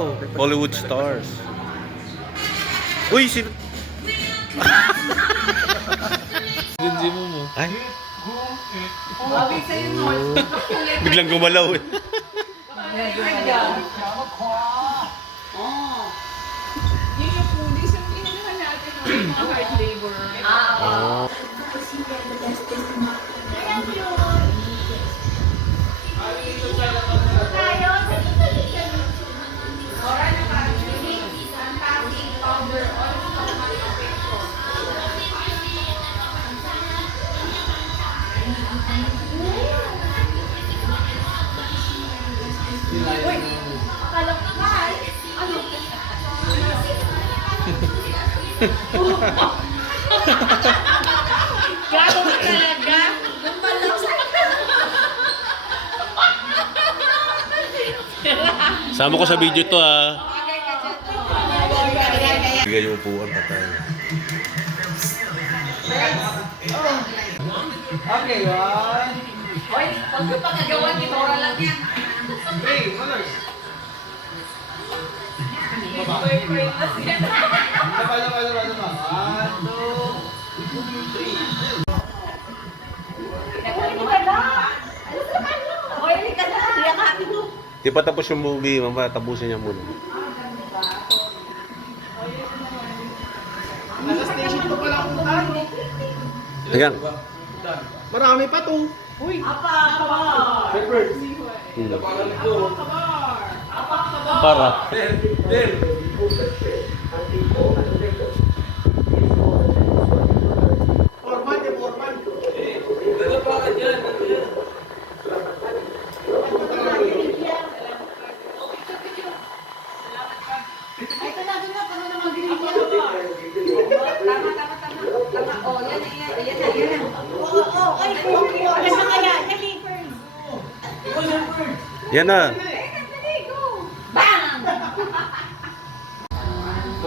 daw. Hollywood stars. Uy, sino? Ginzi mo. Ay. Biglang gumalaw eh. Yung pulis, yung inanuhan natin, yung mga hard labor. Oh. Gago ka talaga. Sama ko sa video to ah. Bigay yung upuan patay. Okay, one. Hoy, pag yung pagkagawa ni Tora lang yan. Three, colors. Boyfriend na siya. Laba. 1, 2, 3. Hoy, hindi ka na. Yakapin mo. Di pa tapos yung movie, mama, tapusin niya muna. Nasa station pa pala akong talo. Ayan. Marami pa to. Uy. Pepper. Para. Del. Format. Dala pa ka dyan. Ito na, paano na mag-green yan? Tama. Oh, yan. Oo. Ay, ano na kaya? Delivers. Yan na. Bang!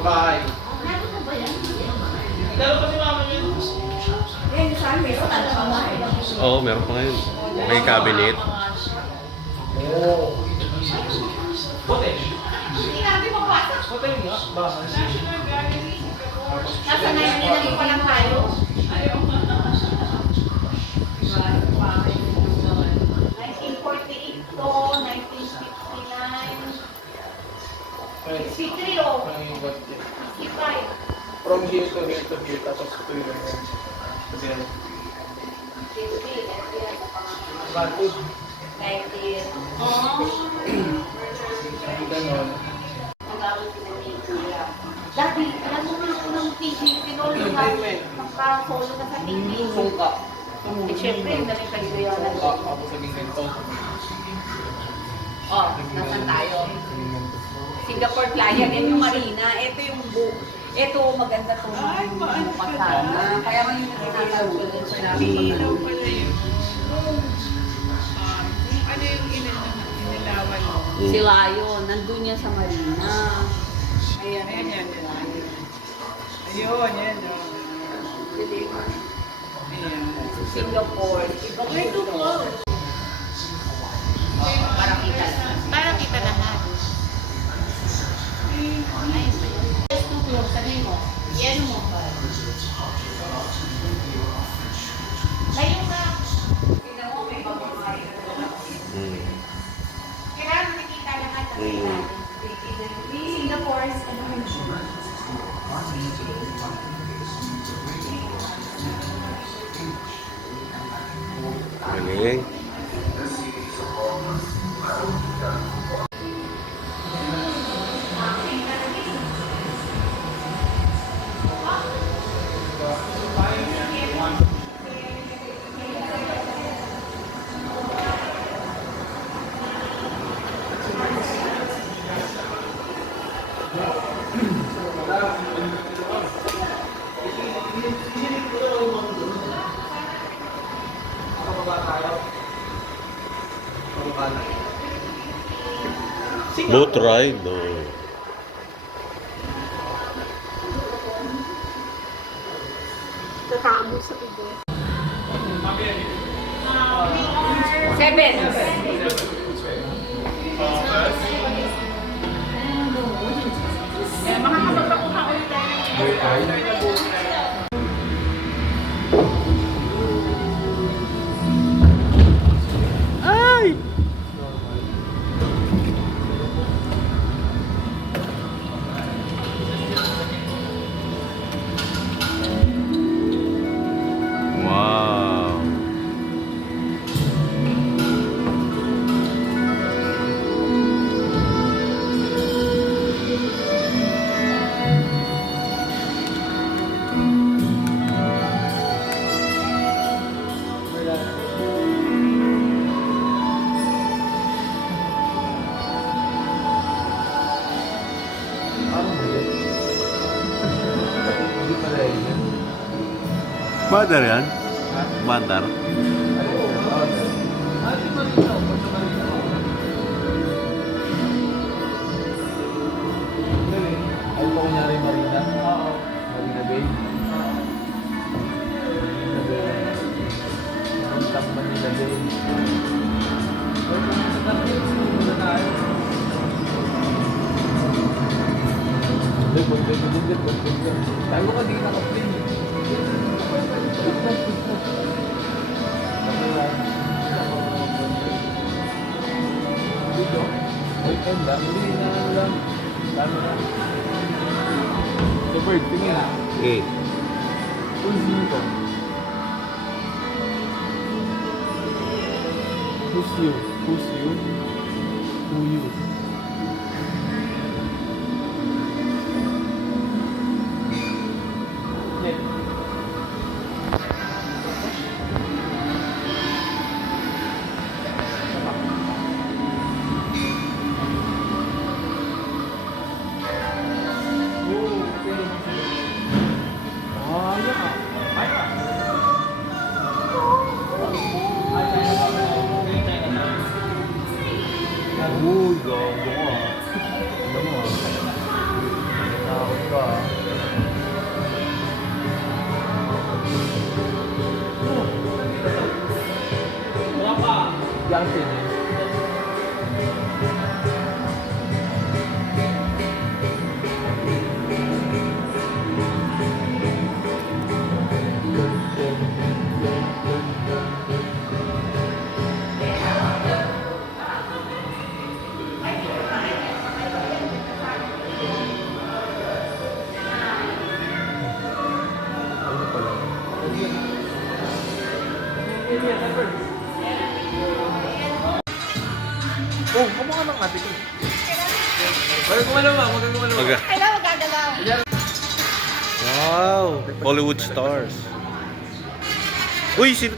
Bye. Dalo pa si mama yun. Yan, saan meron? Oo, meron pa ngayon. May cabinet. Hotel. Hindi natin mapasok. Hotel nga. Bahay. Nasa 19 pa lang tayo. Ayaw. 1948 to, 1959. 63 oh. 65. From here to here to here. Tapos ito yun. Kasi yan. 50. Bantod. 19. Ang ganon. Nag-awit ko ng media. Dati, alam mo na ako ng TV, pinolo na, magpa-solo na sa TV. Sungka. Eh, syempre, yung dami kaligayaw na. Sungka. Ako sa ginto. Oh, nasan tayo? Singapore Playa, yan yung marina. Ito yung ito maganda itong pasana. Kaya nga yung tinatawag ko sa namin. Ilaw pala yun. Ano yung inilawan mo? Si Lion, nandun yan sa marina. Ayan. Ayun. Ayan. Singapore. Ito po. Parang kita. Parang kita lahat. Sabihin mo. Yan mo. Layo ka. Tingnan mo, may babae. Kailangan nakikita lahat ng Singapore's Galing. Boat ride, no. Nakamo sa tubo. 7. Ay! Wow! Hindi pala yun. Bandar yan? Bandar? Ay po kunyari Marina? Oo. Marina Bay? Marina Bay. Puntang Manila Bay. Hindi, punta ko din. Tayo ka di naka-play. Dito? Ay, lang. Hindi na lang. Dami na. The bird, tingin. Eh. Who's you to? Who's you? Who's you? Who you? Net. Uy, gago mo ah. Ano mo ah? Nakakot ka ah. Yasin eh. Ano pala? Oh, kumukha ng ate ko. Huwag kumalawa, huwag kumalawa. Maga. Kailangan magagalaw. Wow! Hollywood stars. Uy, sino?